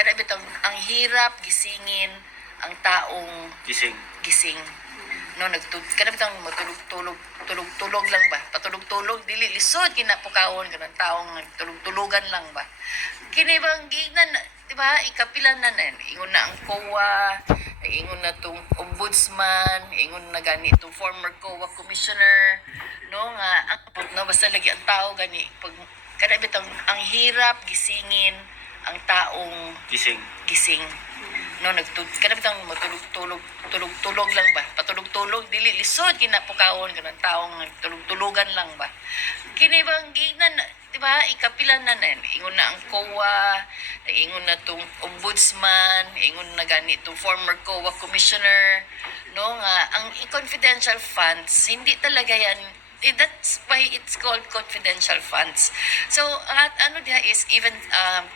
Kada bitang ang hirap gisingin ang taong gising. No, kada bitang tulog lang ba? Patulog-tulog dili lisod kinapukawon kanang taong nagtulog-tulogan lang ba? Kini bang ginan, di ba? Ikapilan na ingon na ang COA, ingon na tong ombudsman, ingon na gani tong former COA commissioner, no nga ang no basta lagi ang tao gani pag kada bitang ang hirap gisingin ang taong gising. No, kada bitang tulog lang ba? Patulog-tulog dili lisod kinapukawon kanang taong nagtulog-tulogan lang ba? Kini bang ginan, di ba? Ikapilan na ingon na ang COA, ingon na tong ombudsman, ingon na gani tong former COA commissioner, no nga ang confidential funds hindi talaga yan. That's why it's called confidential funds. So, at ano diha is even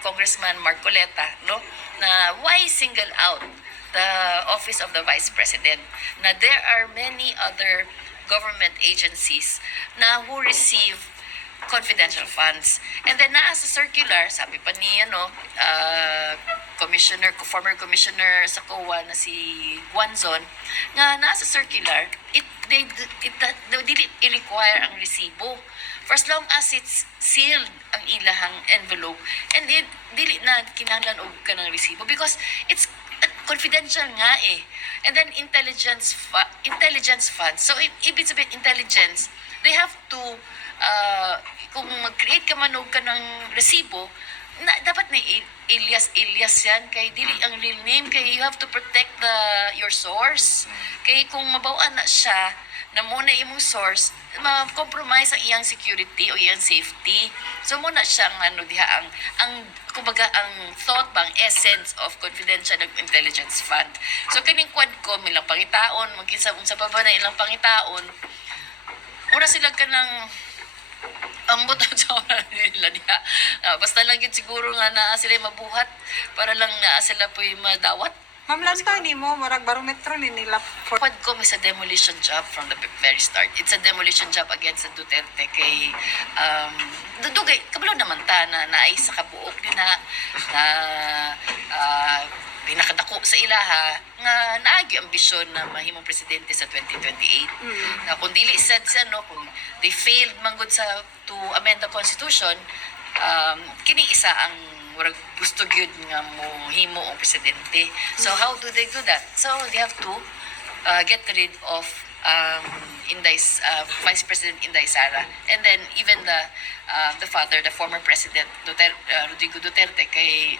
Congressman Marcoleta, no, na why single out the office of the Vice President? Na there are many other government agencies na who receive confidential funds. And then naa sa circular, sabi pa ni former commissioner sa COA na si Guanzon, nga naa sa circular, they dili i-require ang resibo for as long as it's sealed ang ilahang envelope, and dili na kinahanglan og kanang resibo because it's confidential nga eh. And then intelligence funds, so ibig sabihin intelligence, they have to kung mag-create ka man og kanang resibo na dapat na alias yan kay dili ang real name, kay you have to protect your source. Kay kung mabawaan na siya na muna imong source, ma-compromise ang iyang security o iyang safety. So muna siya ang diha ang kumbaga ang thought bang essence of confidential intelligence fund. So kining Quadcom ilang pangitaon, magkinsa unsa pa ba na ilang pangitaon, ura sila kanang ang butang sa nila diha. Basta lang yun siguro nga na sila mabuhat para lang na sila po'y madawat. Ma'am, lantang ni mo, marag barometro ni nila. Quadcom is a demolition job from the very start. It's a demolition job against Duterte kay dugay kabalo naman ta na naay sa kabuok din na pinakadako sa ilaha nga naagi ambisyon na mahimong presidente sa 2028. Na kung dili sad sa kung they failed manggod to amend the constitution, kini isa ang murag gusto gyud nga mo himo ang presidente. So how do they do that? So they have to get rid of Vice President Inday Sara, and then even the father, the former president Rodrigo Duterte, kay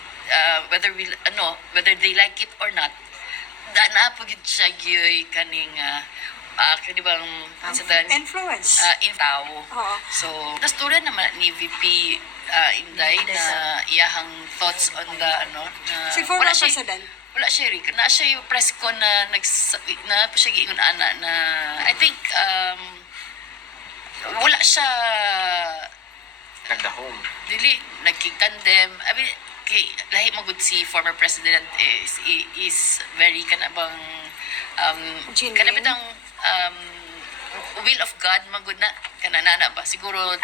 whether they like it or not, na pugid siya gyoy kaning di bang influence in tao. So nastura naman ni VP Inday na iyahang thoughts on the si former president. Wala siya rin. Na siya yung press con na po siya giingon ana na I think wala siya nagdahom. Dili nagkitandem. I mean, lahi magud si former president is very kanabang kanabitang will of God magud na kananana ba siguro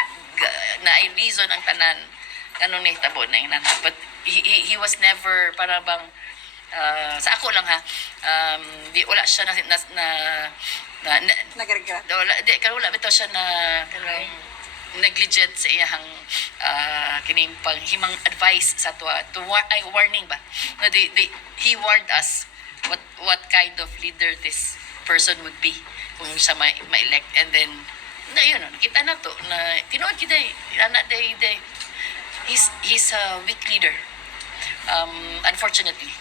na ay reason ang tanan kanon ni tabo na inana, but he was never para bang sa ako lang ha, di wala siya na nagregret. Wala bitaw siya na negligent sa iyang kining panghimang advice sa warning ba na he warned us what kind of leader this person would be kung siya ma-elect, and then na yun kita na to na tinuod kita ana day he's a weak leader, unfortunately.